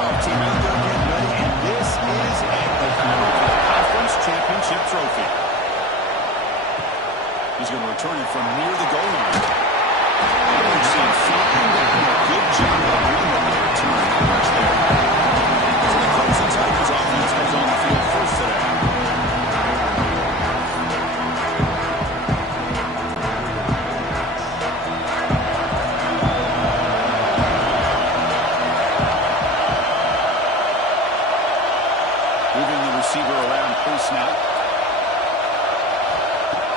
Utah team out there getting ready, and this is it. The battle for the conference championship trophy. He's going to return it from near the goal line. We've seen flying down. A good job of running the return. Not much there. So the Clemson Tigers offense comes on the field first today. Moving the receiver around pre-snap.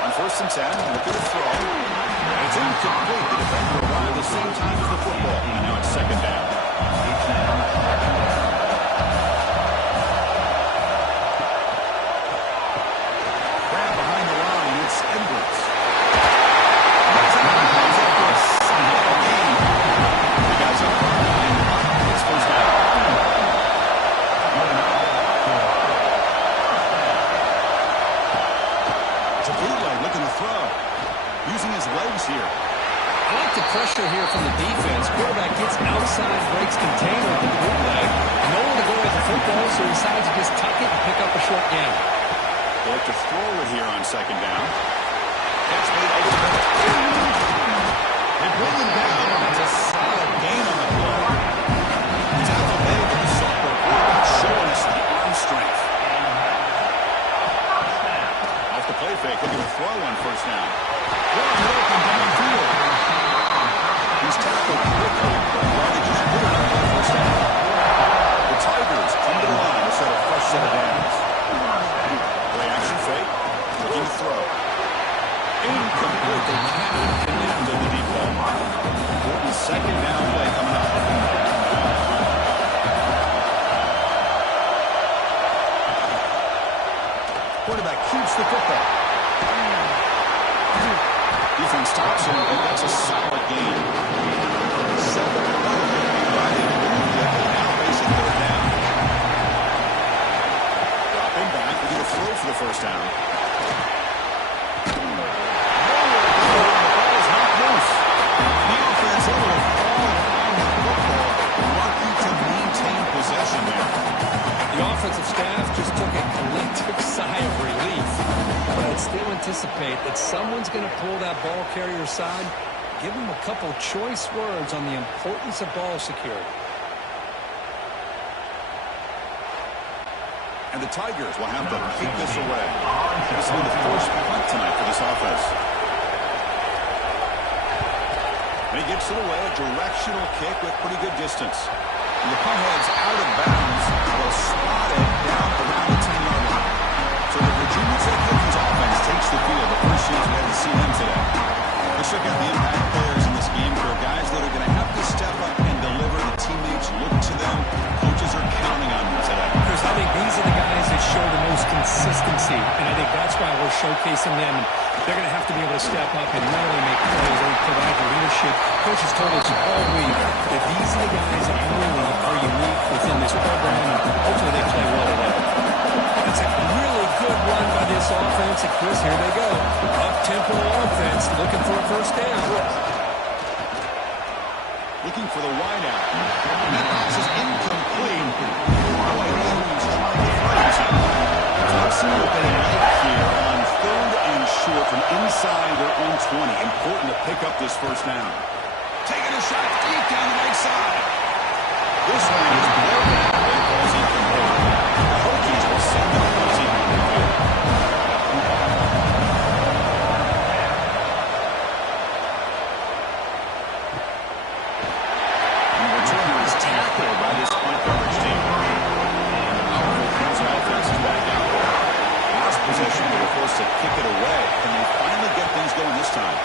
On 1st and 10, looking to throw. And it's incomplete. The defender arrived at the same time as the football. And now it's 2nd down. Grab behind the line. It's Edwards. That's out of bounds after a solid game. The guys up front behind the line. It's 1st down. It's a bootleg looking to throw. Using his legs here. I like the pressure here from the defense. Quarterback gets outside, breaks container with the bootleg. Nowhere to go with the football, so he decides to just tuck it and pick up a short gain. They have to throw it here on 2nd down. Catch made over the middle. They bring him down. That's a solid gain on the play. Tackle made with the sophomore quarterback showing us the arm strength. Off the play fake, looking to throw on 1st down. Wide open downfield. He's tackled quickly. They just put it on 1st down. The Tigers come to the line to set a fresh set of downs. Play action fake. Looking to throw. Incomplete. They cannot connect to the deep ball. Important 2nd down play coming up. Quarterback keeps the football. Defense stops him, and that's a solid gain. 7 now facing 3rd down. Dropping back, we're going to throw for the 1st down. The ball is not loose. The offense able to fall and find the football. Lucky to maintain possession there. The offensive staff just took a collective sigh of relief. But I'd still anticipate that someone's going to pull that ball carrier aside, give him a couple choice words on the importance of ball security. And the Tigers will have to kick this away. This will be the first punt tonight for this offense. And he gets it away, a directional kick with pretty good distance. And the punt heads out of bounds. They'll spot it down around the 10-yard line. So the Virginia Tech Hokies offense takes the field. The first chance we had to see them today. Let's check out the impact players in this game for guys that are going to have to step up and deliver. The teammates look to them. Coaches are counting on them today. Chris, I think these are the guys that show the most consistency, and I think that's why we're showcasing them. And they're going to have to be able to step up and not only make plays, but provide the leadership. Coach has told us all week that these are the guys that really are unique within this program, and hopefully they play well today. That's a really good run by this offense. And Chris, here they go. Up-tempo offense looking for a 1st down. Looking for the wideout. That pass is incomplete. He's trying to find him. Thompson with a leg here on 3rd and short from inside their own 20. Important to pick up this 1st down. Taking a shot deep down the right side. This one is blown out. It falls incomplete. The Hokies will send the team on the field. And the returner is tackled by this punt coverage team. And the powerful Clemson offense is back out there. Last possession, they were forced to kick it away. Can they finally get things going this time?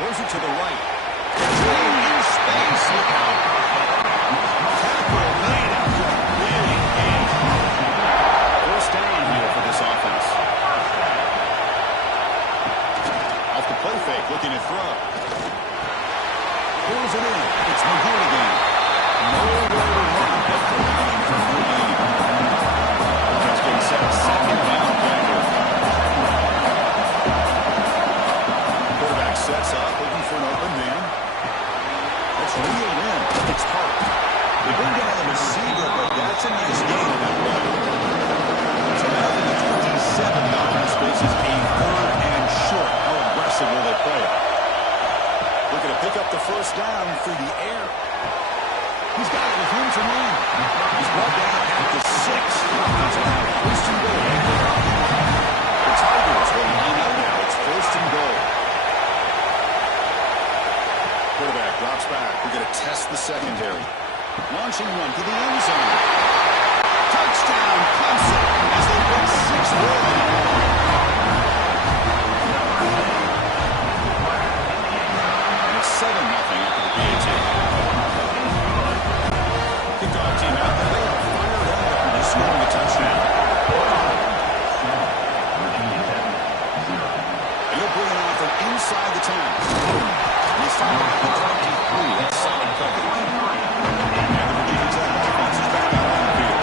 Throws it to the right. In space. Look out. Tackle made after a big game. 1st down here for this offense. Off the play fake, looking to throw. Pulls it in. It's McGill again. Nowhere to run after running for no gain. Just getting set. 2nd down play here. Quarterback sets up, looking for an open man. It's reeled in. It's Park. They bring down the pick up the first down through the air. He's got it with room to run. He's brought down at the 6. He's on first and goal. The Tigers will line up now. It's first and goal. Quarterback drops back. We're going to test the secondary. Launching one to the end zone. Touchdown, Clemson, as they put 6 wide. And it's 7-0 after the PAT. Kickoff team out there. They are fired up after just scoring a touchdown. And he'll bring it on from inside the 10. He's found at the 23. That's solid coverage. And the Virginia Tech offense is back out on the field.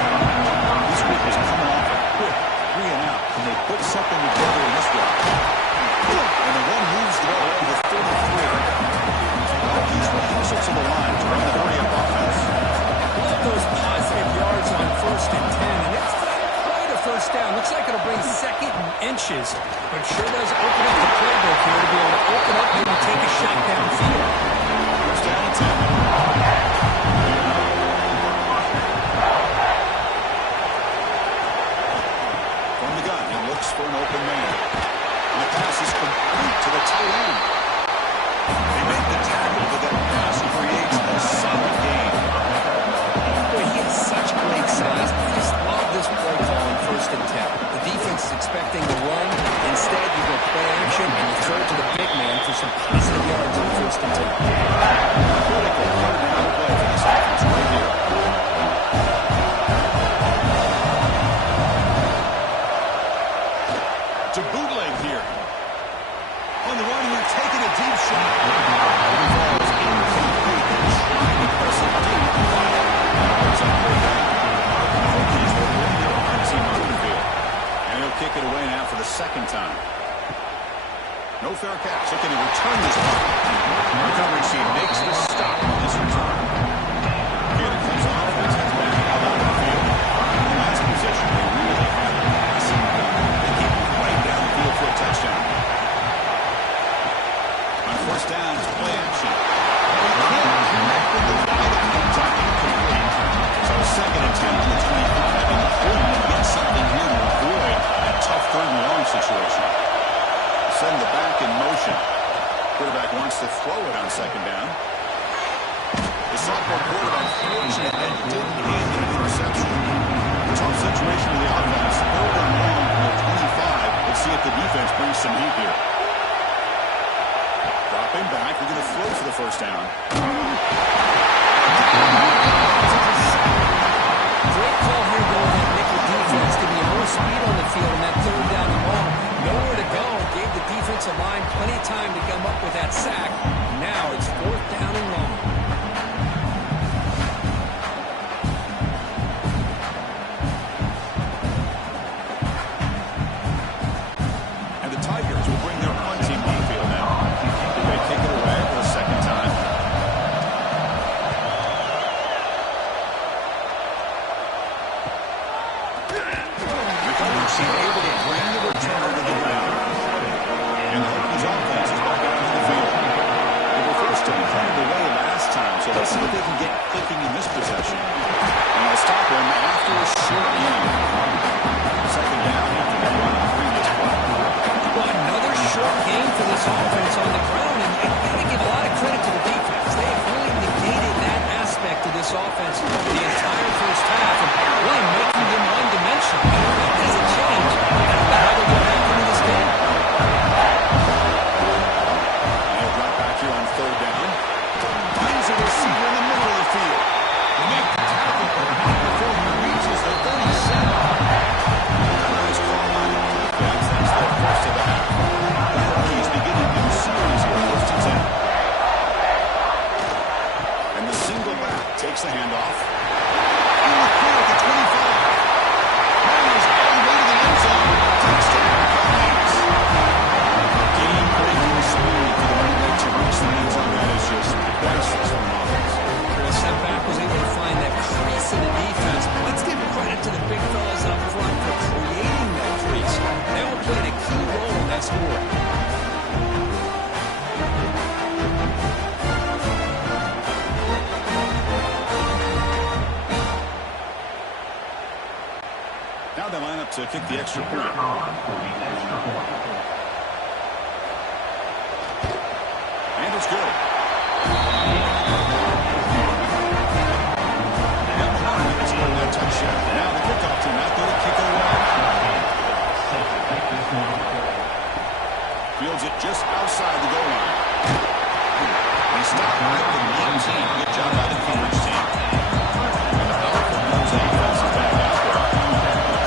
This group is coming off a quick 3 and out, and they put something together in this drive. And the one moves the ball to the 33. He's closer to the line to run the hurry-up offense. Love those positive yards on first and 10, and it's not quite a first down. Looks like it'll bring second and inches, but sure does open up the playbook here to be able to open up and maybe take a shot downfield. First down and 10. From the gun, he looks for an open man. And the pass is complete to the tight end. They make the tackle, but that pass creates a solid gain. Boy, he has such great size. I just love this play call on first and 10. The defense is expecting a run. Instead, you go play action and you throw it to the big man for some positive yards on first and 10. Critical third-down play for this offense right here. To bootleg here. On the run here, taking a deep shot. The ball is incomplete. Trying to press it deep. It's up for that. Hokies will bring their own team on the field. And he'll kick it away now for the second time. No fair catch. So can he return this ball? The coverage team makes the stop on this return. Here it comes on offense. That's back out on the field. Last possession, they really have a passing game. They keep it right down the field for a touchdown. On first down, it's play action. He can't connect with the ball that comes out incomplete. So second and 10 on the 25. And the Hornets will get something here to avoid that tough third and long situation. Send the back in motion. Quarterback wants to throw it on second down. The sophomore quarterback fortunate and didn't hand an interception. Tough situation in the offense. Third and long from the 25. Let's see if the defense brings some heat here. Dropping back. They're going to throw for the first down. Great call here going on nickel defense. Giving you more speed on the field on that third down and long. Nowhere to go. Gave the defensive line plenty of time to come up with that sack. Now it's fourth down and long. And the Tigers will bring their punt team on the field now. They kick it away for the second time. The coverage team able to bring the returner to the ground. And the Hokies offense is back out on the field. They were first to be punted away last time, so let's see if they can get clicking in this possession. And they'll stop him after a short game. Second down after that run on the previous play. Well, another short game for this offense on the ground, and you got to give a lot of credit to the defense. They have really negated that aspect of this offense the entire first half, and really making them one-dimensional. And if that doesn't change, I don't know how they're going to happen in this game. And he'll drop back here on third down. Finds a receiver in the middle of the field. They make the tackle, but not before he reaches the 37. Nice call on the defense. That's their first of the half. The Hokies begin a new series here, first and 10. And the single back takes the handoff. And the clear at the 25. Mariners all the way to the end zone. Touchdown, Hokies. Game-breaking speed for the running back to reach the end zone. That is just priceless from an offense. Chris, that back was able to find that crease in the defense. Let's give credit to the big fellas up front for creating that crease. They all played a key role in that score. take the extra point. And it's good. That touchdown. Now the kickoff team out there to kick it away. Fields it just outside the goal line. He stopped at the 19. Good job by the coverage team. And the powerful Bills offense is back out there.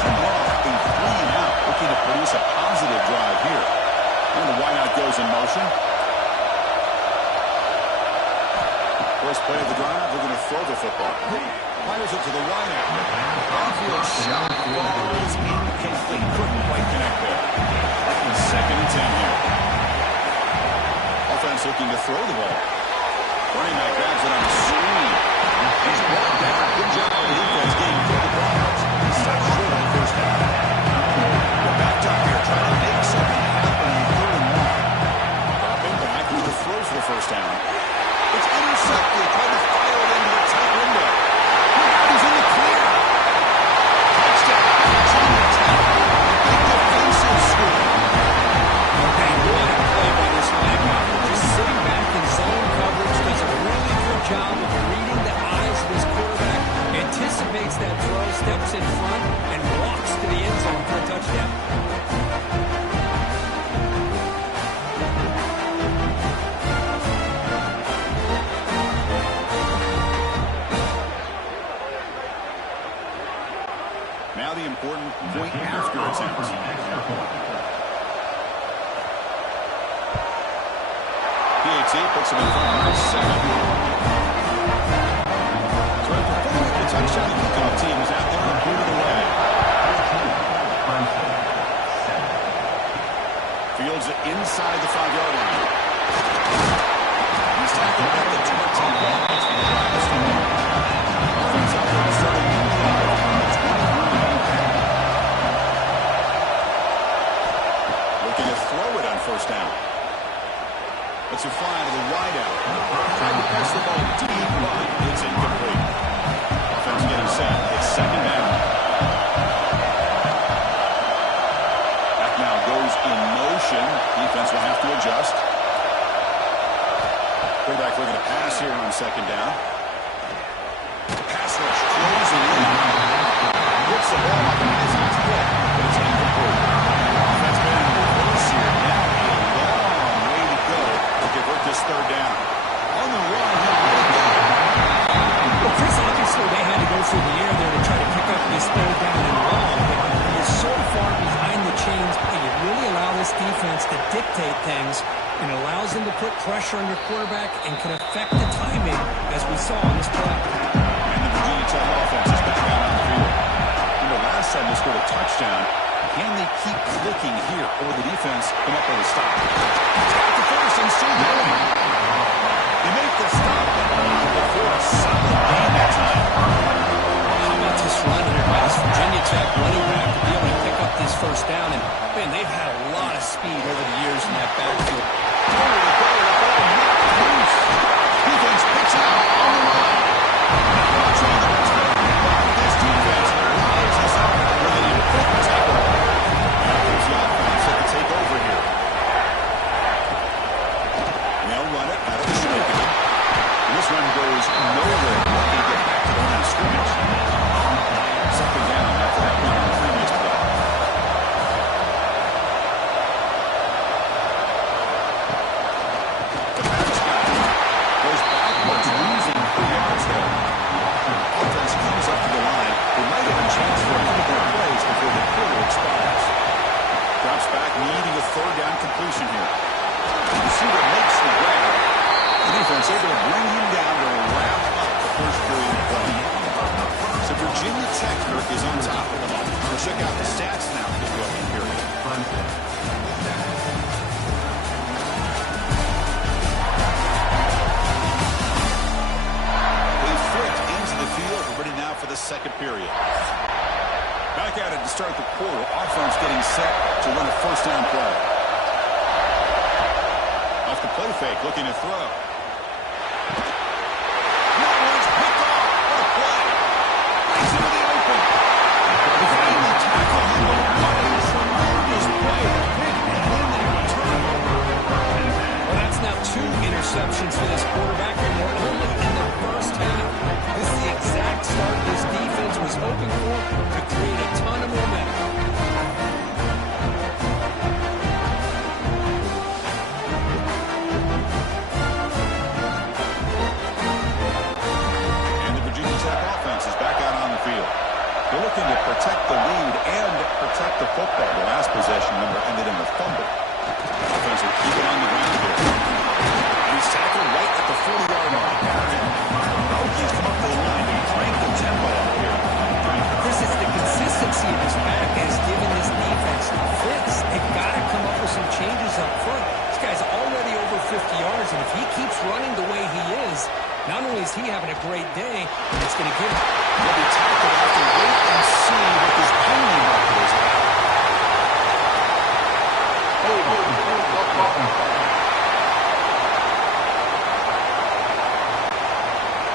Coming off a 3-and-out, looking to produce a positive drive here. And the wideout goes in motion. First play of the drive, they're going to throw the football. Fires it to the wideout. Downfield shot falls incomplete. Couldn't quite connect there. It's 2nd and 10 here. Offense looking to throw the ball. Running back grabs it on the screen. He's brought down. Good job on the defense getting through the ball. Stopped short on the first down. We're backed up here trying to make something happen on 3rd and 1. Dropping back to the throw for the first down. It's intercepted. Trying to fire it into a tight window. He's in the clear. Touchdown. Virginia Tech. Big defensive score. Okay, what a play by this linebacker. Just sitting back in zone coverage, does a really good job of reading the eyes of his quarterback, anticipates that throw, steps in front, and walks to the end zone for a touchdown. Now the important point after attempt. PAT puts him in front of 7. So after putting the touchdown, the kickoff team is out there to boot it away. Fields it inside the 5-yard line. He's tackled at the 20. Offense out there starting throw it on first down. It's a fly to the wideout. Trying to pass the ball deep, but it's incomplete. Offense getting set. It's 2nd down. Back now goes in motion. Defense will have to adjust. Quarterback looking to pass here on 2nd down. Pass rush closing in. Gets the ball off his foot, but it's incomplete. Offense been in reverse here. Now a long way to go to convert this 3rd down. On the run, he'll really go. Well, Chris, obviously they had to go through the air there to try to pick up this 3rd down and long. But you're so far behind the chains, you really allow this defense to dictate things and allows them to put pressure on your quarterback and can affect the timing, as we saw on this play. And the Virginia Tech offense is back out on the field. Remember, last time they scored a touchdown. Can they keep clicking here, or the defense come up with a stop? Got the first and still going. They make the stop, but before a solid gain that time. How about this run here by this Virginia Tech running back to be able to pick up this first down? And, man, they've had a lot of speed over the years in that backfield. Nowhere to go, the ball not loose. Defense picks it up on the run. Trying to return the ball. This defense rises up with an important tackle. There's the offense that can take over here. They'll run it out of the strike. And this run goes nowhere. They get back to the line of scrimmage. 2nd down after that run on the previous play. The pass guy goes backwards, losing 3 yards there. Offense comes up to the line. They might have a chance for a couple more plays before the quarter expires. Drops back, needing a 3rd down completion here. Receiver makes the grab. The defense able to bring him down to wrap up the first period of play. So Virginia Tech is on top of the moment. We'll check out the stats now for the opening period. They flipped into the field. We're ready now for the 2nd period. Back at it to start the quarter. Offense getting set to run a first down play. Off the play fake, looking to throw. That one's picked off. What a play. Right into the open. They finally tackle him. is he having a great day, and it's going to give him. They'll be tackled after wait and see what this penalty marker is about.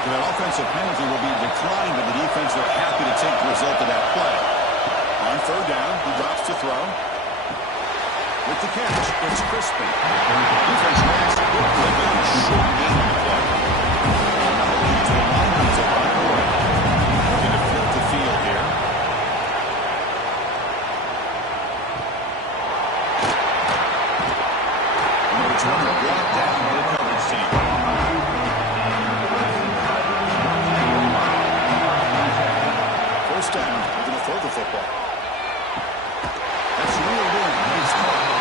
That offensive penalty will be declined, but the defense are happy to take the result of that play. On third down, he drops to throw. With the catch, it's Crispin. Defense runs quickly, but a short game on the play. Now Hokies will line up to run away. Looking to flip the field here. Number 20 brought down the coverage team. First down, we're going to throw the football. That's real win. He's caught.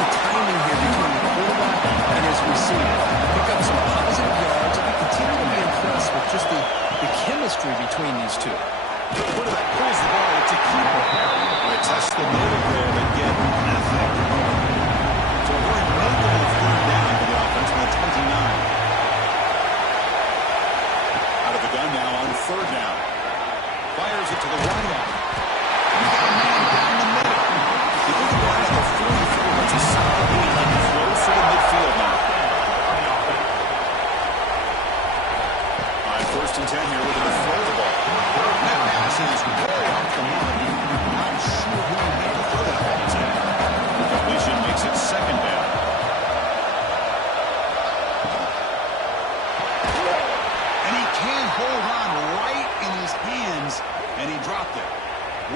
The timing here between the quarterback and his receiver. Pick up some positive yards, and I continue to be impressed with just the chemistry between these two. Quarterback pulls the ball to keep it. They test the middle grab and get nothing. So a very notable third down for the offense from the 29. Out of the gun now on third down. Fires it to the wideout. He's got a man down the middle. He put the guy at the 44. That's a solid lead. He throws to the midfield now. On first and 10 here, we're going to throw the ball. That pass is way off the mark. Not sure who he made to throw that ball to. Completion makes it second down. And he can hold on right in his hands, and he dropped it.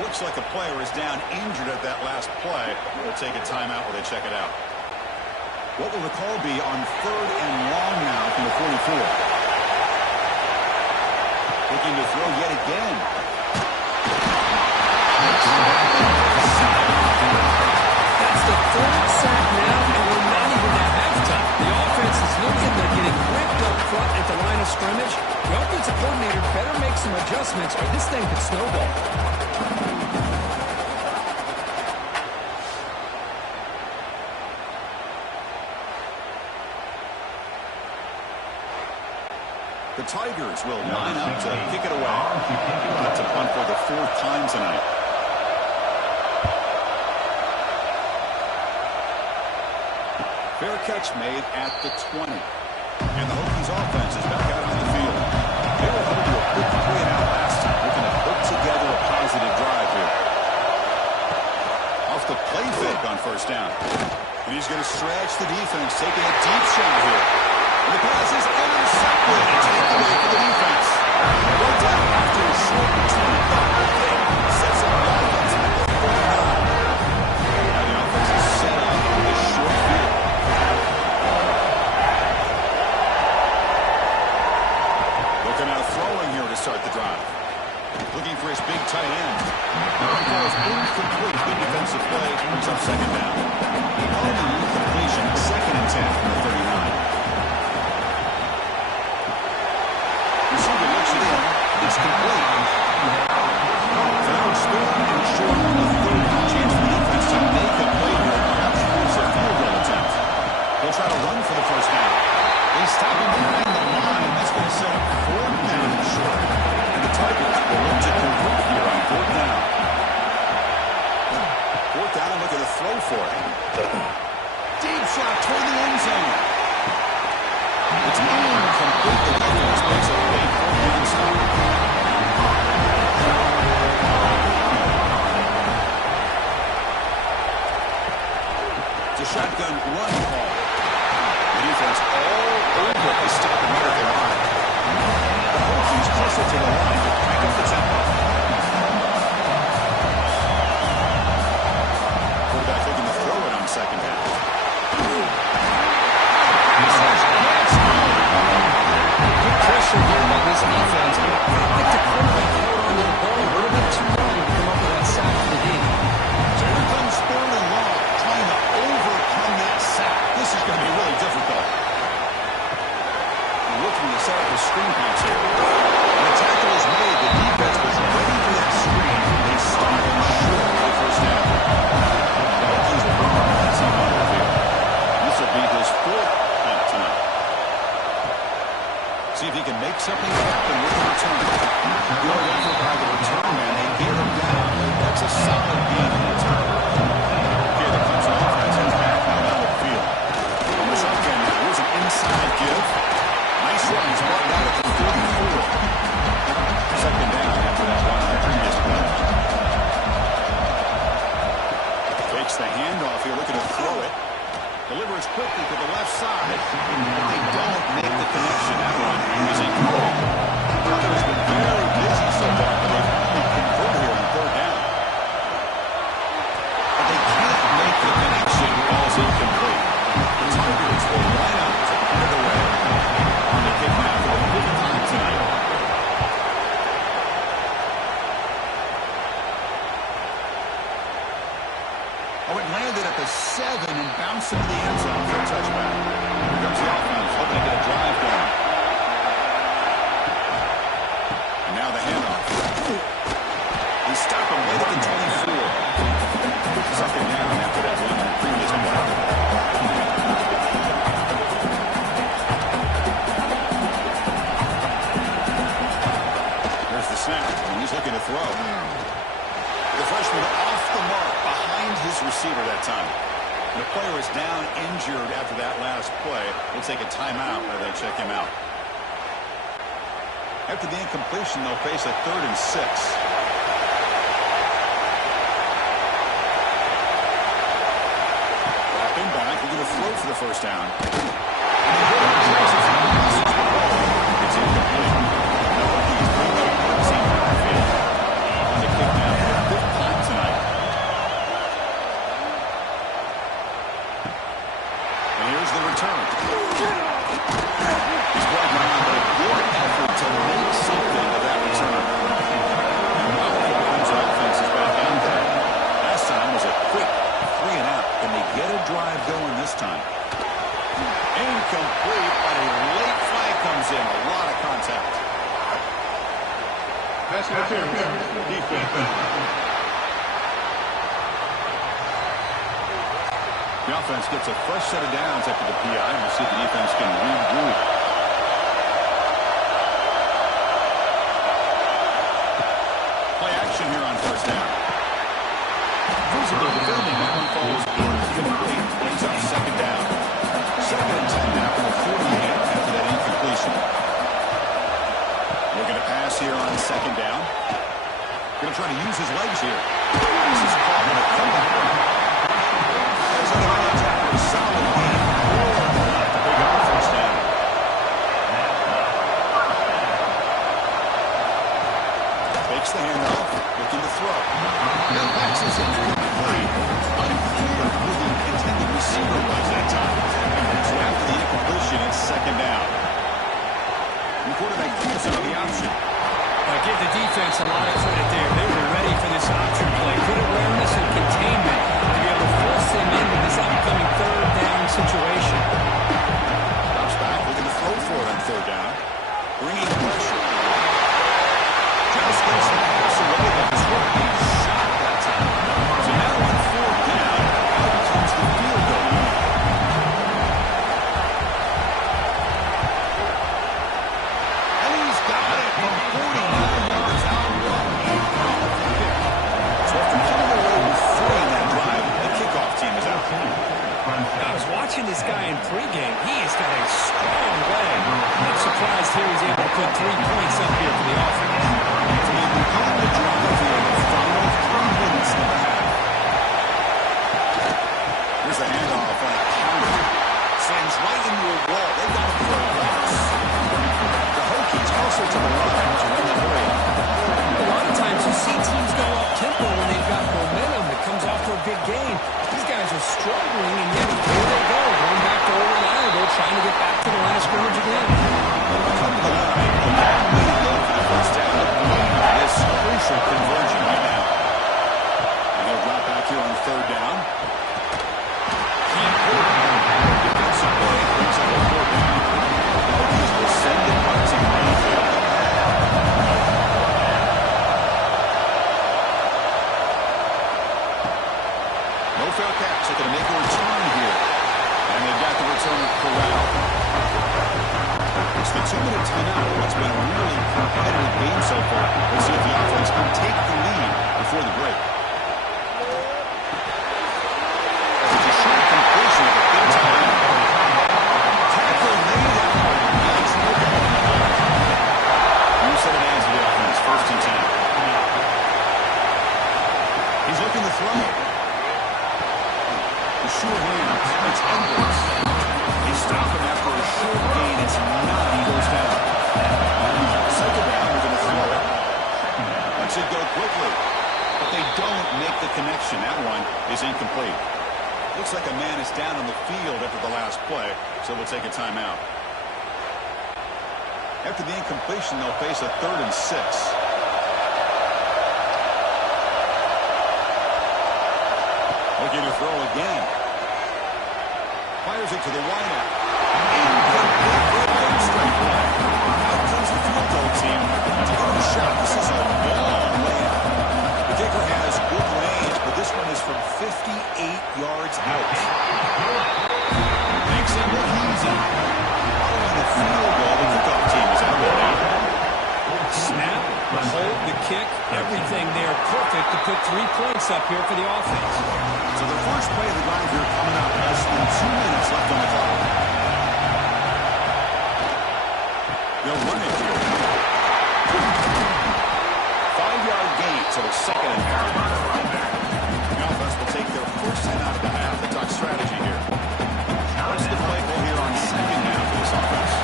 Looks like a player is down injured at that last play. We'll take a timeout while they check it out. What will the call be on third and long now from the 44? Looking to throw yet again. That's the third sack now, and we're not even at halftime. The offense is losing. They're getting ripped up front at the line of scrimmage. The offensive coordinator better make some adjustments, or this thing could snowball. The Tigers will line up to kick it away. About to punt for the fourth time tonight. Fair catch made at the 20. And the Hokies offense is back out on the field. They were able to a quick 3-and-out last time. Looking to put together a positive drive here. Off the play fake on first down. And he's going to stretch the defense, taking a deep shot here. And the pass is intercepted. Take away for the defense. One down after a short return. Sets up the offense at the 49. Now the offense is set up on this short field. Looking out throwing here to start the drive. Looking for his big tight end. That falls incomplete. Good defensive play. Comes up second down. On the incompletion, second and 10 from the 39. Receiver looks it in. It's complete. So now it's third and short on the third down. Chance for the defense to make a play here. Perhaps force a field goal attempt. They'll try to run for the first down. They stop him behind the line. That's going to set up fourth down and short. And the Tigers will look to convert here on fourth down. Fourth down and look at the throw for it. Deep shot toward the end zone. It's incomplete. The defense makes a big fourth down stop. It's a shotgun run call. The defense all over the stop American line. The Hokies closer to the line to crank up the tempo. Quarterback looking to throw it on second down. Good pressure here by this defense. I think the quarterback held on to the ball a little bit too long to come up with that sack for the game. So here comes third and long, trying to overcome that sack. This is going to be really difficult. Looking to set up a screen pass here. When the tackle is made, the defense was ready for that screen. They stop him short of the first down. The Hokies will bring the passing on the field. This will be his fourth punt tonight. See if he can make something happen with the return. Good effort by the return man. They get him down. That's a solid gain in return. Okay, the Clemson offense is back now down the field. On the shotgun now, here's an inside give. Nice run. He's brought down at the 44. Second down after that run on the previous play. Takes the handoff here, looking to throw it. Delivers quickly to the left side. But they don't make the connection. That run is incomplete. Butler's been very busy so far, but they've only converted here on third down. But they can't make the connection. Ball's incomplete. The Tigers will line up to put it away. On the kick now for the fifth time tonight. Oh, it landed at the 7 and bounced into the end zone for a touchback. Here comes the offense, hoping to get a drive going. And now the handoff. He stopped him late at the 24. Second down after that run on the previous play. There's the snap, and he's looking to throw. The freshman off the mark behind his receiver that time. The player is down injured after that last play. We'll take a timeout while they check him out. After the incompletion, they'll face a 3rd and 6. Dropping back, we're going to throw for the first down. It's incomplete. He's bringing up the seam backfield. On the kick now for the 5th time tonight. And here's the return. He's brought down, but a good effort to make something of that return. And now the Clemson offense is back out there. Last time was a quick 3 and out. Can they get a drive going this time? Incomplete, but a late flag comes in. A lot of contact. Defense. The offense gets a fresh set of downs after the PI, and we'll see if the defense can regroup. Play action here on first down. Physical defending, that one falls incomplete. Brings up second down. 2nd and 10 now from the 48 after that incompletion. Looking to pass here on second down. Going to try to use his legs here. This is caught in a comeback run. There's a contact with a solid gain. Big on first down. Takes the handoff, looking to throw. Now pass is incomplete. Unclear who the intended receiver was that time. So after the incompletion, it's second down. And the quarterback gives out the option. I give the defense a lot of credit there. They were ready for this option play. Good awareness and containment to be able to force them into this upcoming 3rd down situation. Drops back, looking to throw for it on 3rd down. Bringing pressure. Just gets the pass away, but it's going to be shot that time. So now on 4th down, out comes the field goal unit. And he's got it from 49 yards out. So after coming away with 3 in that drive, the kickoff team is out. I was watching this guy in pregame. He has got a strong leg. I'm surprised here he's able to put 3 points up here for the offense. So they begin the drive here in the final 3 minutes of the half. Here's the handoff on a counter. Sends right into a wall. They've got to throw pass. The Hokies also to the line to run the play. A lot of times you see teams go up-tempo when they've got momentum that comes off to a big game. These guys are struggling, and yet here they go, going back to old reliable, trying to get back to the line of scrimmage again. Come to the line. A long way to go for the first down. This crucial conversion right now. And they'll drop back here on 3rd down. Can't pull it. Defensive play brings up a 4th down. The Hokies will send it punting right here. limited timeout in what's been a really competitive game so far. Let's see if the offense can take the lead before the break. It's a short completion of a big time. Tackle laid out. Nice work on the ball. You set it as the offense, 1st and 10. He's looking to throw. The short hands. It's Edwards. They stop him after a short gain. It's 9. Goes down. Second down. We're going to throw it. Lets it go quickly. But they don't make the connection. That one is incomplete. Looks like a man is down on the field after the last play, so we'll take a timeout. After the incompletion, they'll face a 3rd and 6. Looking to throw again. Fires it to the wideout. Incomplete for a third straight play. Out comes the field goal team to give it a shot. This is a long way out. The kicker has good range, but this one is from 58 yards out. Makes it look easy. Following the field goal, the kickoff team is out there now. Snap, hold, the kick, everything there perfect to put 3 points up here for the offense. So the first play of the drive here coming up, less than 2 minutes left on the clock. They'll run it here. 5-yard gain, so it's 2nd and 5. The offense will take their first time out of the half. They talk strategy here. What's the play goal here on 2nd down for this offense?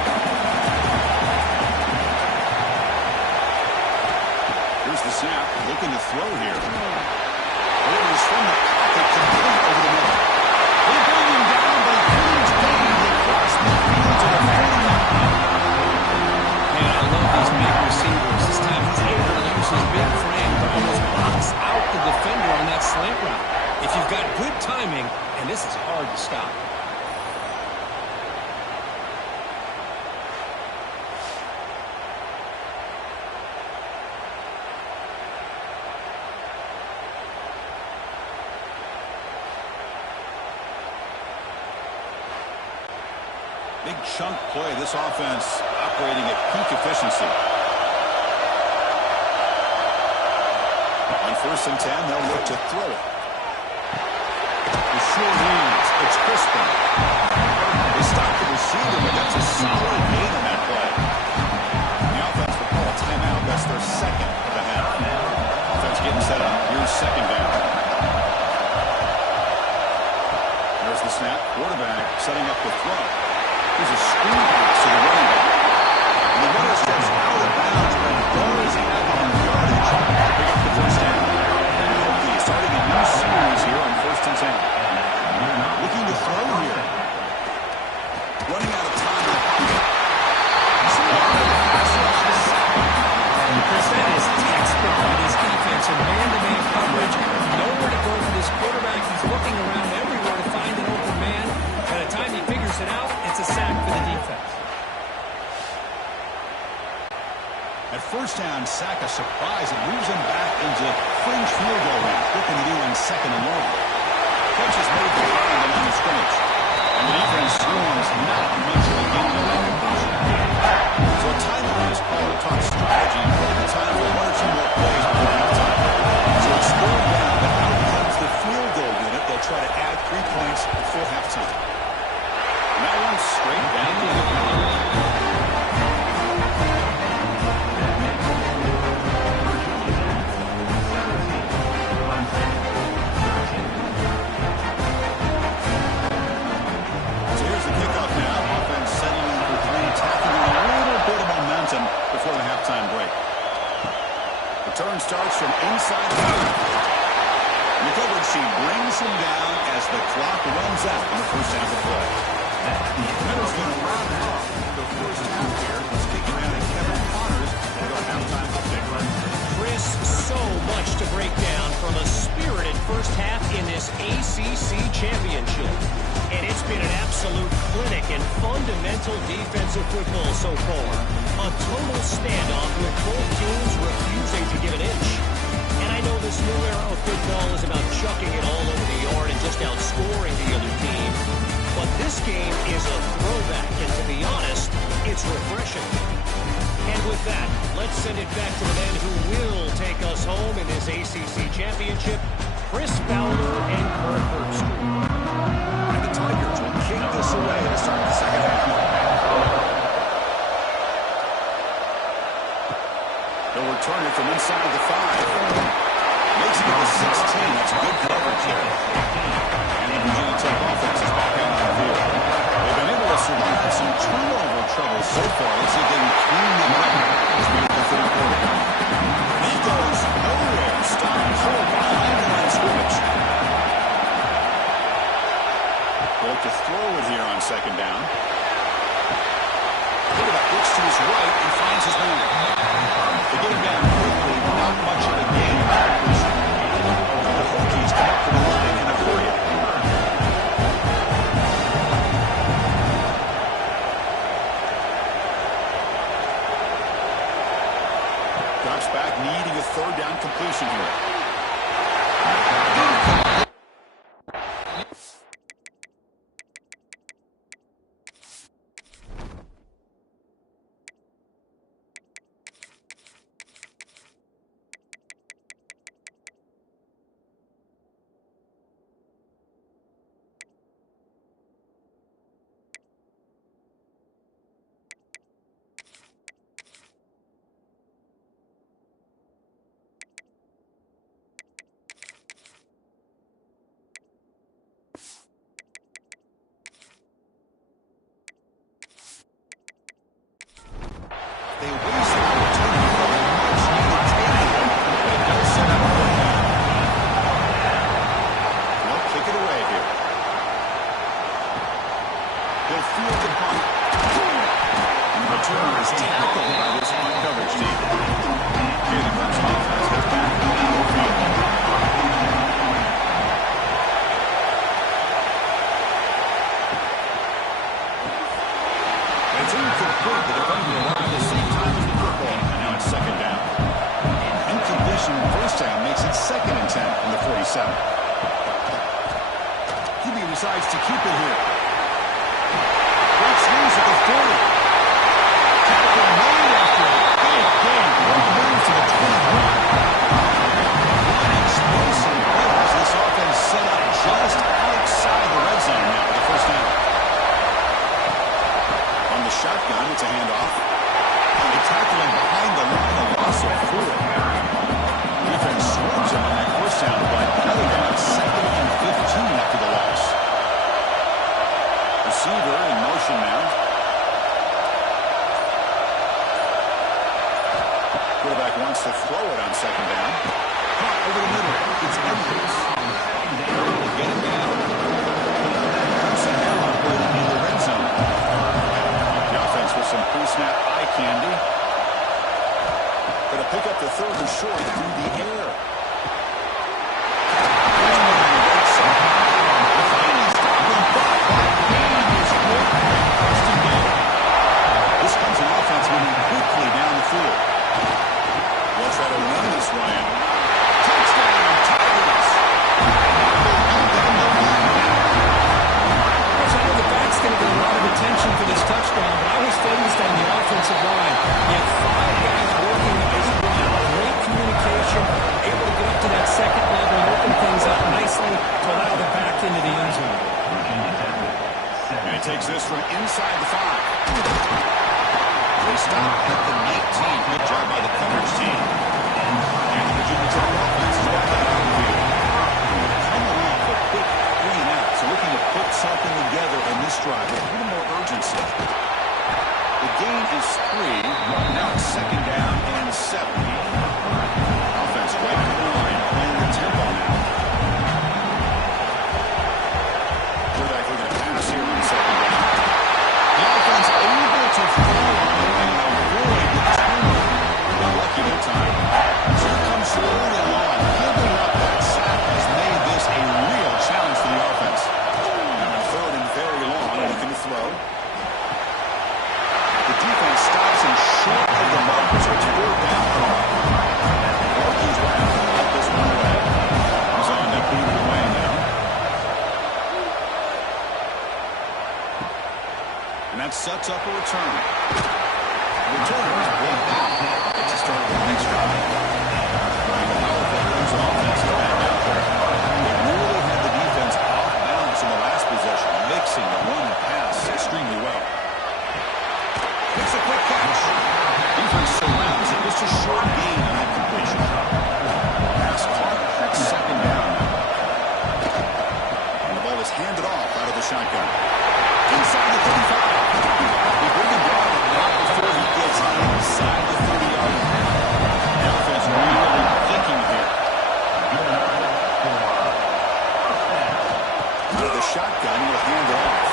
Here's the snap, looking to throw here. It is from the pocket, complete over the middle. They bring him down, but he couldn't gain. He crossed the field to the 49. Man, I love these big receivers. This time he's able to use his big frame to almost box out the defender on that slant route. If you've got good timing, and this is hard to stop. Big chunk play. This offense operating at peak efficiency. On 1st and 10, they'll look to throw it. The short hands. It's Crispin. They stop the receiver, but that's a solid gain on that play. The offense will call a timeout. That's their 2nd of the half. Offense getting set up. Here's 2nd down. There's the snap. Quarterback setting up the throw. There's a screen pass to the running back. And the runner steps out of bounds, but does have on yardage to pick up the first down. Hokie starting a new series here on 1st and 10. Looking to throw here. Running out of time in the pocket. Chris, that is textbook by this defense in man-to-man coverage. Nowhere to go for this quarterback. He's looking around everywhere to find an open man. By the time he figures it out, it's a sack for the defense. At first down, sack a surprise. It moves him back into fringe field goal range. Looking to do in 2nd and long. Catch is made behind the line of scrimmage. And the defense swarms not much of a game of recognition. So a timeout is called to talk strategy. Probably time for 1 or 2 more plays before halftime. So it's 3rd down, but out comes the field goal unit. They'll try to add 3 points before halftime. And that one's straight down the middle. So here's the kickoff now. Offense settling for 3, tacking on a little bit of momentum before the halftime break. Return starts from inside the field. She brings him down as the clock runs out in the first half of play. Meadows going to round off the first half here. Let's kick it out at Kevin Connors with our halftime update. Chris, so much to break down from a spirited first half in this ACC championship. And it's been an absolute clinic in fundamental defensive football so far. A total standoff with both teams refusing to give an inch. And I know this new era of football is about chucking it all over the yard and just outscoring the other team. But this game is a throwback, and to be honest, it's refreshing. with that, let's send it back to the men who will take us home in this ACC championship, Chris Fowler and Kirk Herbstreit. And the Tigers will kick this away to start the second half. They'll return it from inside the 5. Makes it to the 16. That's good coverage there. And the Virginia Tech offense is back out on the field. They've been able to survive some turnover trouble so far. Let's see if they can clean them up as we get the third quarter. He goes nowhere. Stop pulled behind the line of scrimmage. Look to throw it here on second down. Quarterback looks to his right and finds his man. They get him down quickly, not much of a gain. The Hokies come up to the line in a hurry. Drops back, needing a third down completion here. They waste the opportunity for a much-needed takeaway, but it does set up for them. They'll kick it away here. They'll field the punt. And the returner is tackled by this punt coverage team. Here the Clemson offense gets back on the field. It's incomplete. The defender arrived the same time as the football. And now it's second down. Incompletion first down makes it 2nd and 10 from the 47. QB decides to keep it here. Great swings at the 40. Tackle made after a big game. One move to the 21. One explosive play as this offense set up just outside the red zone now for the first down. On the shotgun, it's a handoff. And they tackle him behind the line, a loss of 4. Defense swarms him on that first down, but another down, 2nd and 15 after the loss. Receiver in motion now. Quarterback wants to throw it on second down. Caught over the middle. It's Edwards. Get him down. Clemson now operating in the red zone. The offense with some pre-snap eye candy. Going to pick up the 3rd and short through the air. This comes an offense moving quickly down the field. They'll try to run this one in. Touchdown, Tigers! I know the back's going to get a lot of attention for this touchdown, but I was focused on the offensive line. You have 5 guys working as one. Great communication, able to get up to that second level and open things up nicely to allow the back into the end zone. And he takes this from inside the 5. They stop at the 19. Good job by the coverage team. And the Virginia Tech offense is back out on the field. Coming off a quick 3 and out, so looking to put something together in this drive with a little more urgency. The gain is 3. Now it's 2nd down and 7. Offense right to the line, playing the tempo now. Quarterback looking to pass here on 2nd down. The offense able to fall on it and avoid the turnover. They're lucky that time. So it comes slowly along. Giving up that sack has made this a real challenge for the offense. Now in 3rd and very long, looking to throw. The defense stops him short of the mark, so it's 4th down. Hokies will have to let this one away. He's on to boot it away now. And that sets up a return. The return is brought down start of the next drive. Powerful Rams offense to back out there. They really had the defense off balance in the last possession, mixing the run and pass extremely well. Makes a quick catch. Defense surrounds it. Just a short gain on that completion. Pass caught. That's second down now. And the ball is handed off out of the shotgun. Inside the 35. They bring him down right before he gets inside the 30-yard line. The offense really thinking here. Out of the shotgun, he'll hand it off.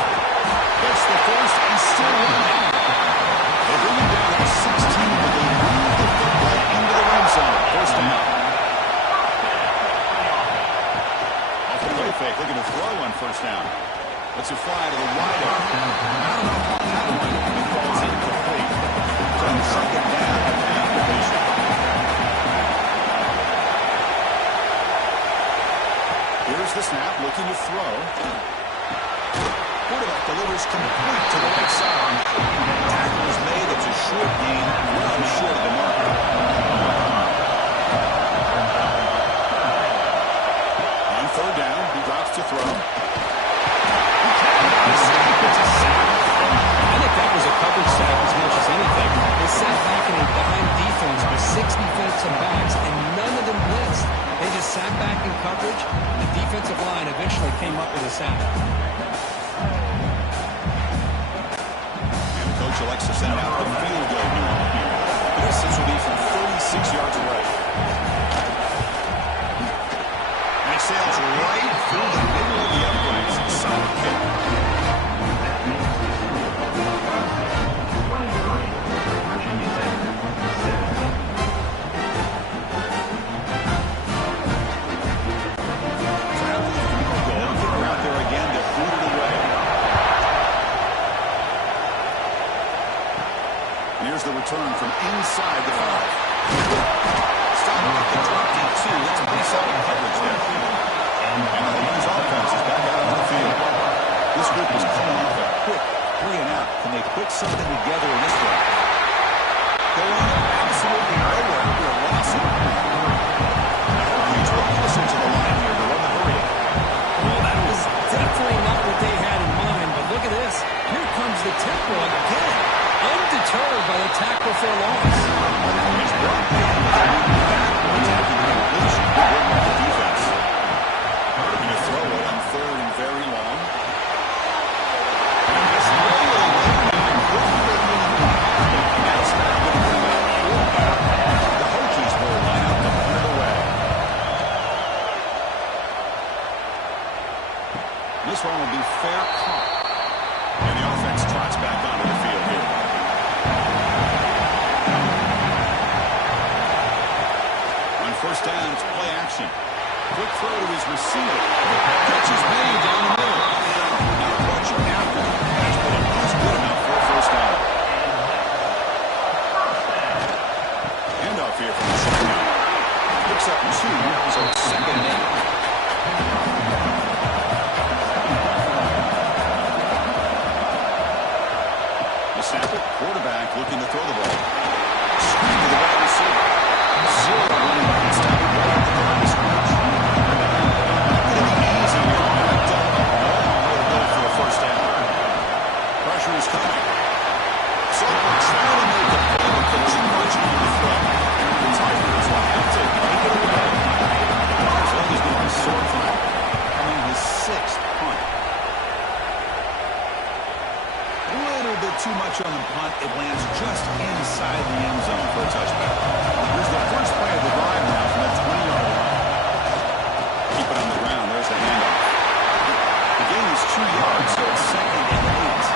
Gets the first and still running. They bring him down at 16, but they move the football into the red zone. First down. Off the play fake, looking to throw on first down. Let's it fly to the wide arm. I don't know about that one. It falls incomplete. So on second down at the application. Here's the snap, looking to throw. Quarterback delivers complete to the right side. Tackle is made. It's a short gain, well short of the mark. On third down, he drops to throw. I think that was a coverage sack as much as anything. They sat back in a dime defense with 6 defensive backs, and none of them blitzed. They just sat back in coverage. The defensive line eventually came up with a sack. And the coach elects to send out the field goal here. This will be from 36 yards away. And it sails right through the middle of the uprights. Solid kick. Here's the return from inside the 5. Stopping at the 22. That's pretty solid coverage there. And the Hokies offense is back out on the field. This group is coming off a quick 3-and-out. Can they put something together in this one? Going absolutely nowhere. They're lost. The Hokies will listen to the line here to run the hurry. Well, that was definitely not what they had in mind, but look at this. Here comes the tempo again. Undeterred by the tackle for a loss. He's brought down with a lead back. Attacking the completion. Working with the defense. Looking to throw it on third and very long. And this really that's not going to be a quarterback. The Hokies will line up to punt it away. This one will be fair caught. And the offense trots back onto the field here. First down, it's play action. Quick throw to his receiver. Catch is made down the middle. Not much after the catch, but it is good enough for a first down. Handoff here from the shotgun. Picks up 2, so it's second and 8. The snap it. Quarterback looking to throw the ball. Screen to the wide receiver. Zero running back. Stop it right at the line of scrimmage. Not going to be easy here. But a long way to go for a first down. Pressure is coming. So they're trying to make a play, but put too much on the throw. The Tigers will have to take it away. So he's going to be sore flat. Coming his 6th punt. A little bit too much on the punt. It lands just inside the end zone for a touchback. Here's the first play of the drive now from the 20-yard line. Keep it on the ground. There's the handoff. The gain is 2 yards, so it's second and 8.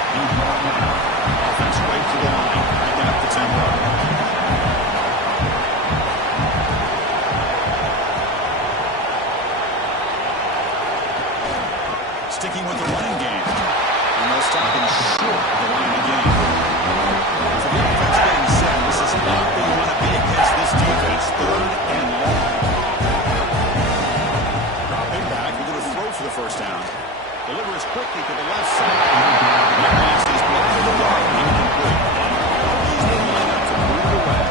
Offense right to the line. Picking up the tempo. Sticking with the running game. And they'll stop him short of the line again. So the offense getting set. This is not where you want to be against this defense. Third and long. Dropping back. We're going to throw for the first down. Delivers quickly to the left side. And that pass is blocked to the right. Incomplete. He's the line up to move it away.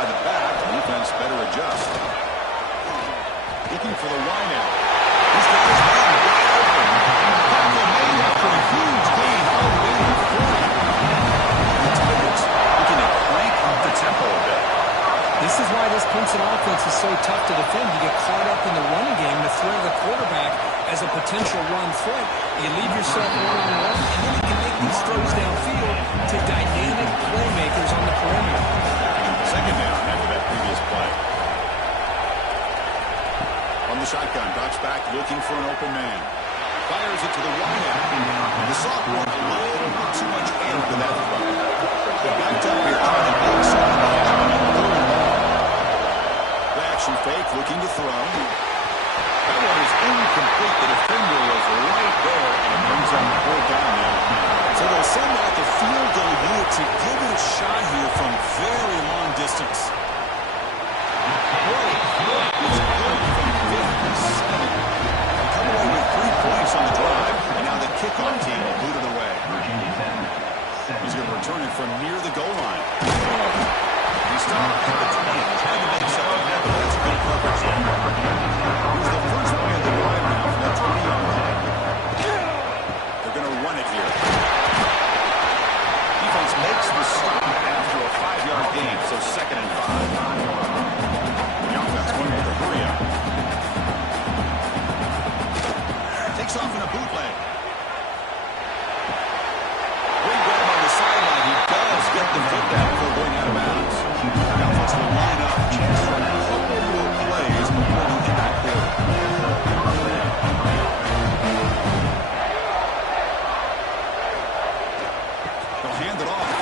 by the back. Defense better adjust. Looking for the wide out. He's got his man wide open. Tackle made after a huge gain all the way to the 40. The Tigers looking to crank up the tempo a bit. This is why this Clemson offense is so tough to defend. You get caught up in the running game, the threat of the quarterback as a potential run threat. You leave yourself one-on-one, and then you can make these throws downfield to dynamic playmakers on the perimeter. Second down after that previous play. On the shotgun, drops back looking for an open man. Fires it to the wide out. The sophomore a little bit too much air to that throw. They're backed up here trying to make something happen on the third and long. The action fake looking to throw. That one is incomplete. The defender was right there, and it brings up fourth down now. So they'll send out the field goal unit to give it a shot here from very long distance. It's good from 57. Come away with 3 points on the drive, and now the kickoff team will boot it away. He's going to return it from near the goal line. He stopped at the 20, trying to make something happen. That's good coverage there. Here's the first play of the drive now from that 20-yard line. They're going to run it here. Defense makes the stop after a 5-yard gain, so 2nd and 5. The offense going with a hurry-up. Takes off in a bootleg. Great grab on the sideline. He does get the foot down before going out of bounds. The offense will line up. Chance for a couple more plays before the end of the quarter. They'll hand it off.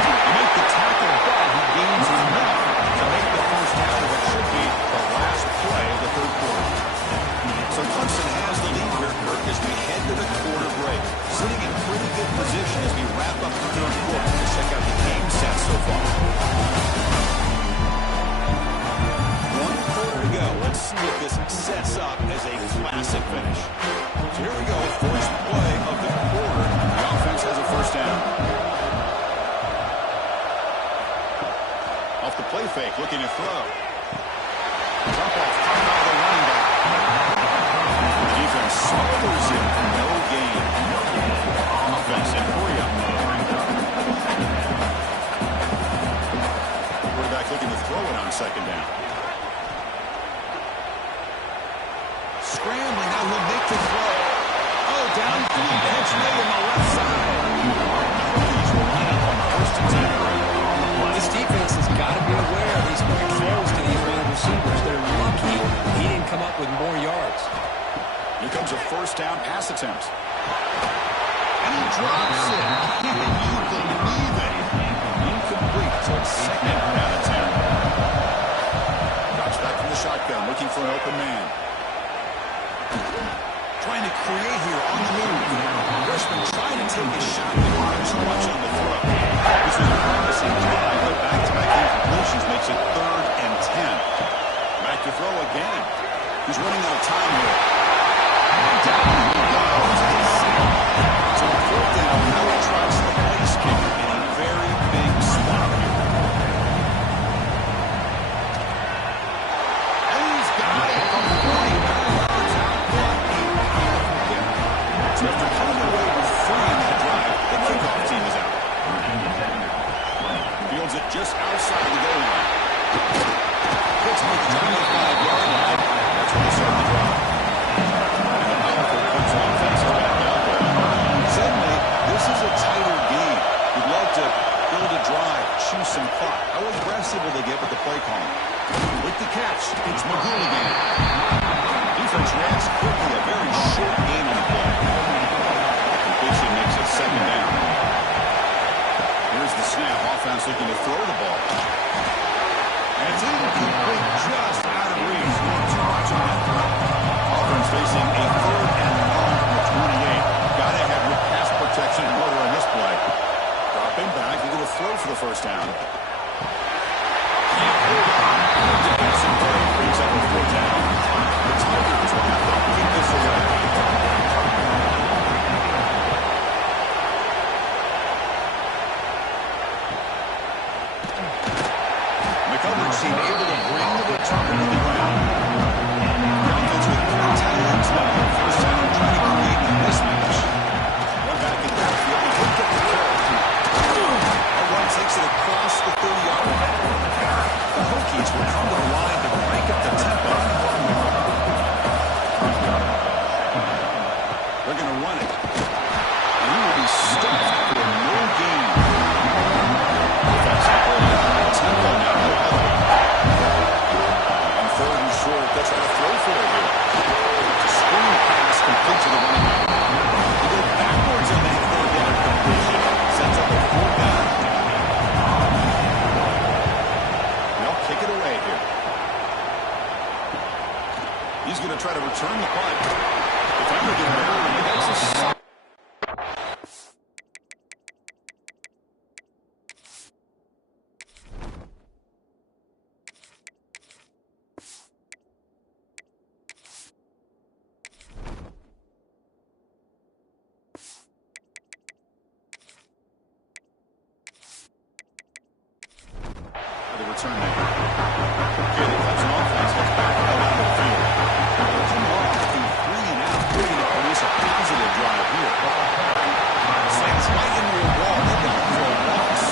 To make the tackle, but he gains enough to make the first down of what should be the last play of the third quarter. So Clemson has the lead here, Kirk, as we head to the quarter break. Sitting in pretty good position as we wrap up the third quarter. Let's check out the game set so far. 1 quarter to go. Let's see if this sets up as a classic finish. So here we go. First play of the quarter. The offense has a first down. Off the play fake, looking to throw. Drop off coming out of the running back. Defense smothers him. No gain. Offense in hurry-up mode. Quarterback looking to throw it on 2nd down. Scrambling. Now he'll make the throw. Oh, downfield. Edge way on the left side. Rookies will line up on 1st and 10. This defense has got to be aware of these quick throws to these wide receivers. They're lucky he didn't come up with more yards. Here comes a first down pass attempt. And he drops it. Can you believe it? Incomplete. So it's 2nd down and 10. Drops back from the shotgun, looking for an open man. Trying to create here on the move. Freshman trying to take a shot, but not too much on the throw. This was a promising drive, but back-to-back incompletions makes it 3rd and 10. Back to throw again. He's running out of time here. Down he goes. So 4th down, now he tries the place kicker in a very big spot here. And he's got it from 45 yards out. What a powerful kick. So after coming away with 3 in that drive, the kickoff team is out. Fields it just outside the goal line. Gets him at the 25-yard line. That's where they start the drive. Suddenly, this is a tighter game. You'd love to build a drive, choose some clock. How aggressive will they get with the play call? With the catch, it's Magoo again. Defense reacts quickly. A very short game on the play. Completion makes it 2nd down. Here's the snap. Offense looking to throw the ball. And it's incomplete, just out of reach. Not too much on that throw. Offense facing a 3rd and long from the 28. Gotta have your pass protection in order on this play. Dropping back, they're going to throw for the first down. Defensive play brings up a 4th down. The Tigers will have to keep this away. coverage team able to bring the return to the ground. The offense with 3 times now. First down, trying to create a mismatch. One back in the backfield. He did get the carry. That one takes it across the 30-yard line. The Hokies will come to the line to break up the tempo. They're going to run it. And he will be stuffed for no gain. Tempo now. On 3rd and short, they'll try to throw for it here. It's a screen pass complete to the running back. They go backwards on that 4th-down completion. Sets up a 4th down. They'll kick it away here. He's going to try to return the punt. Defender getting better, and that's a... return there. Okay, the Cubs on offense gets back out of the field. They'll come off to 3 and out, looking to produce a positive drive here. Slants right into a wall. They're going for a loss.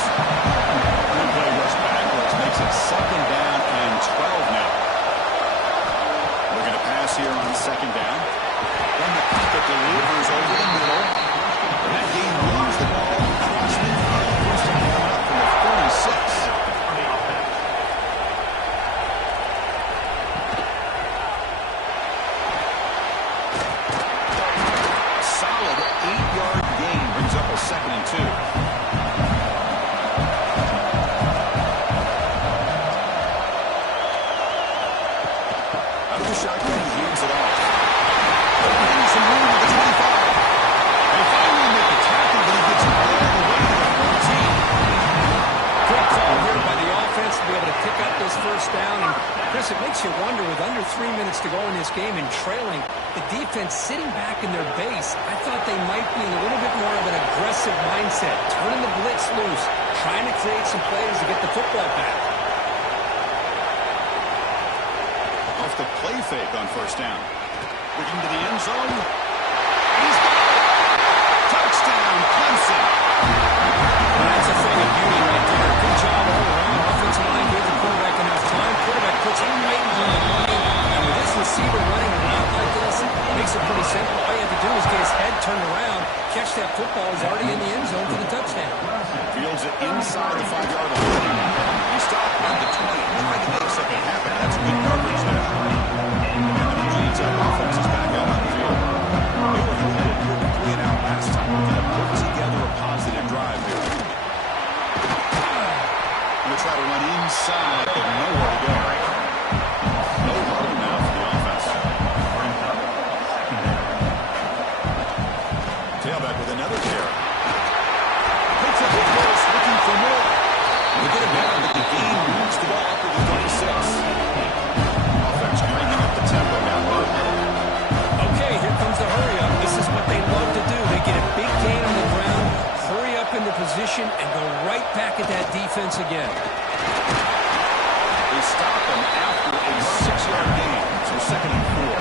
One play rush backwards makes it 2nd down and 12 now. Looking to pass here on 2nd down. Then the pocket delivers over the middle. And that game moves the ball across midfield. First time coming up from the 46. Second and 2. Out of the shotgun, he hands it off. Getting some room to the 25. They finally make the tackle, but he gets all the way to the 14. Good call here by the offense to be able to pick up this first down. And Chris, it makes you wonder, with under 3 minutes to go in this game and trailing, the defense sitting back in their base, I thought they might be in a little bit more of an aggressive mindset, turning the blitz loose, trying to create some plays to get the football back. Off the play fake on first down. Looking to the end zone. He's got it. Touchdown, Clemson. Well, that's a thing of beauty right there. Good job all around. Offensive line gave the quarterback enough time. Quarterback puts him right on the money. And with this receiver running around like this, it makes it pretty simple. All you have to do is get his head turned around, catch that football. He's already in the end zone for the touchdown. Fields it inside the 5-yard line. He stopped at the 20, trying to make something happen. That's good coverage there. And the Giants' offense is back out on the field. They were headed for the 3 and out last time. We're going to put together a positive drive here. Going to try to run inside, but nowhere to go. No huddle now for the offense. Tailback with another carry. Picks up the close, looking for more. They get it down, but the game moves the ball up to the 36. Offense cranking up the tempo now. Okay, here comes the hurry up. This is what they love to do. They get a big gain on the ground, hurry up into position, and go right back at that defense again. They stop them after a 6-yard gain, so 2nd and 4.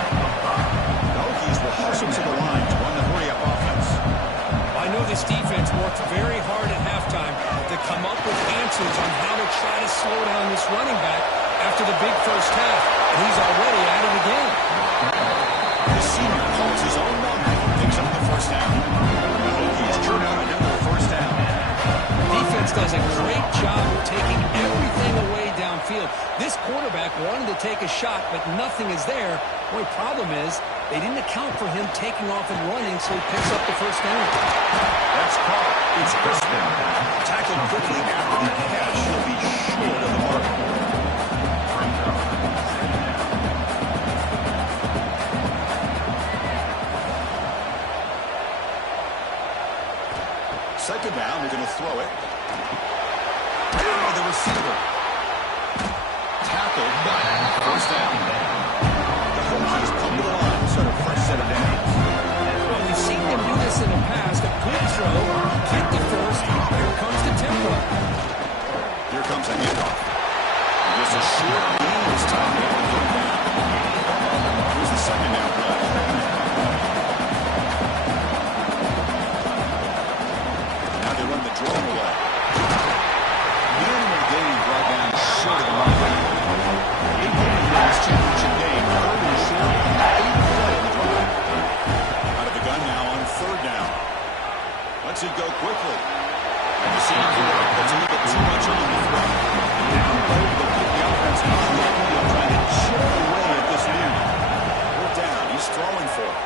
The Hokies will hustle to the line to run the hurry-up offense. I know this defense worked very hard at halftime to come up with answers on how to try to slow down this running back after the big first half, and he's already at it again. The senior calls his own number and picks up the first down. The Hokies turn out another first down. Defense does a great job of taking everything away downfield. This quarterback wanted to take a shot, but nothing is there. The only problem is they didn't account for him taking off and running, so he picks up the first down. That's caught. It's Crispin. Tackled quickly after the catch. He'll be short of the mark. Second down, they're going to throw it. And the receiver. Tackled, but first down. The Hokies come to the line, start a fresh set of downs. Well, we've seen them do this in the past. A good throw, get the first, here comes the tempo. Here comes a handoff. He short game this time. They have to get it down. Here's the second down play. Now they run the draw play. Minimal gain brought down short of the line. Big game in this championship game. Third and short on the 8th play of the drive. Out of the gun now on third down. Lets it go quickly. And you see here, that's a little bit too much on the throw. Now they'll keep the offense on the field, trying to chip away at this lead. We're down. He's throwing for it.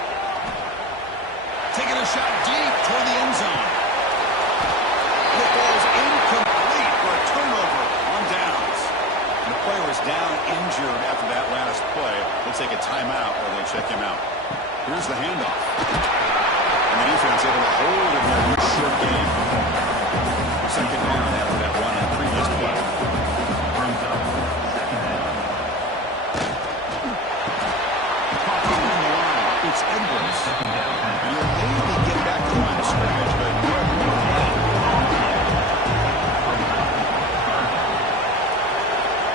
Taking a shot deep toward the end zone. And the ball is incomplete for a turnover on downs. And the player is down injured after that last play. They'll take a timeout or they check him out. Here's the handoff. And the defense able to hold in their short game. Second down after that run on the previous play. Popping on the line. It's Edwards. And he'll maybe get back to the line of scrimmage, but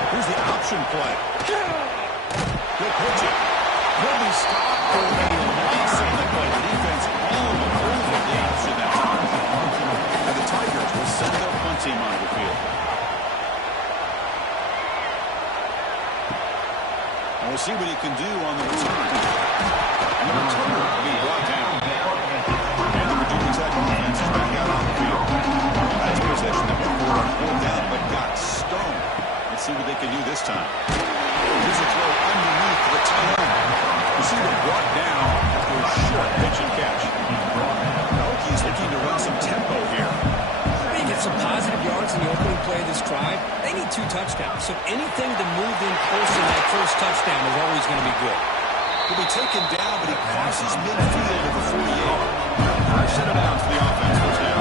here's the option play. He'll pitch it. He'll be stopped for a loss on the play. The defense all over the option that time. And the Tigers will send their punt team onto the field. And we'll see what he can do on the return. And the returner will be brought down. And the Virginia Tech offense is back out on the field. That's a possession that went forward on fourth down, but got stoned. Let's see what they can do this time. Here's a throw underneath the tight end. You see them brought down after a short pitch and catch. He's looking to run some tempo here. They get some positive yards in the opening play of this drive. They need 2 touchdowns, so anything to move in close to that first touchdown is always going to be good. He'll be taken down, but he crosses midfield at the 48. Set it out to the offense first down.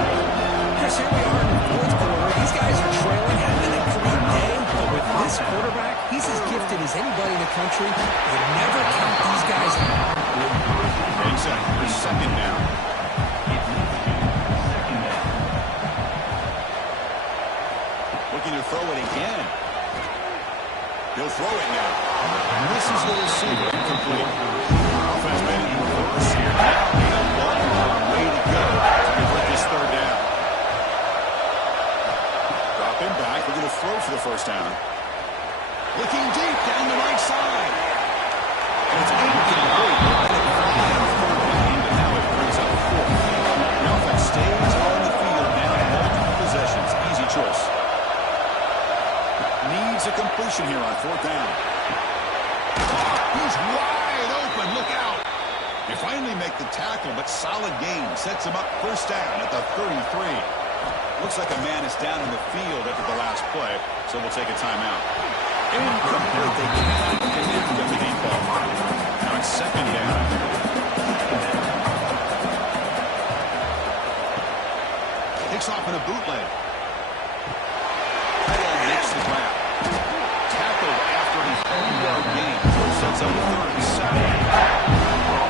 Yes, here we are in the fourth quarter. These guys are trailing, having a great day, but with this quarterback, he's as gifted as anybody in the country. You never count these guys out. Exactly. Here's second down. Looking to throw it again. He'll throw it now. Misses the receiver. Incomplete. Offense made it in reverse here. Now a long way to go to convert this third down. Drop him back. We're going to throw for the first down. Looking deep down the right side. And it's incomplete. But now it brings up fourth. The offense stays on the field now. Multiple possessions. Easy choice. Needs a completion here on fourth down. He's wide open. Look out. They finally make the tackle, but solid gain. Sets him up first down at the 33. Looks like a man is down in the field after the last play, so we'll take a timeout. Incomplete. They cannot connect with the deep ball. Now it's second down. Takes off in a bootleg. Makes the grab. Tackled after a 4-yard gain. So sets up third and second.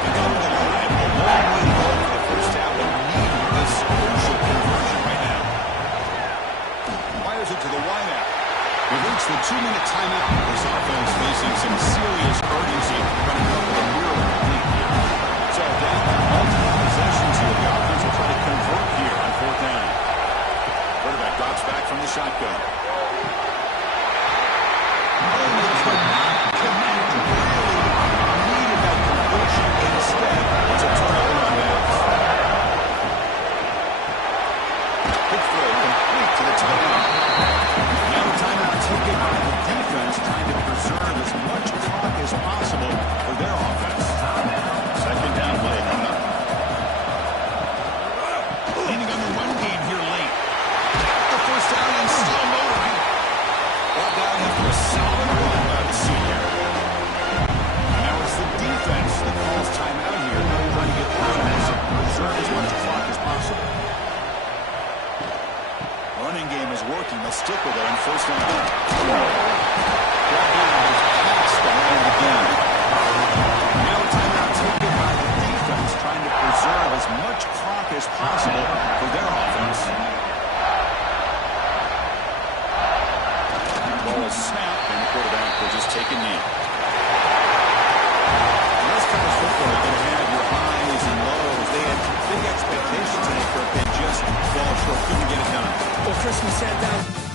They go to the line. A long way to go for the first down, but need this crucial conversion right now. Fires it to the wideout. We've reached the 2-minute timeout. This offense facing some serious urgency. Running up with a miracle lead here. So down by multiple possessions here. The offense will try to convert here on fourth down. Quarterback drops back from the shotgun. Instead, it's a turnover on downs. Big throw complete to the tight end. Now the timeout taken by the defense, trying to preserve as much clock as possible for their offense. Second down play coming up. Leaning on the run game here late. The first down and still motoring. Brought down after a solid run by the senior. Now it's the defense that calls timeout here, trying to get offense and preserve as much clock as possible. Running game is working. They'll stick with it on first down. That game is past the line again. Now a timeout taken by the defense, trying to preserve as much clock as possible for their offense. Ball is snapped, and the quarterback just take a knee. In this kind of football, you're going to have your highs and lows. They had big expectations in it, but they just fall short, couldn't get it done. Well, Chris, we sat down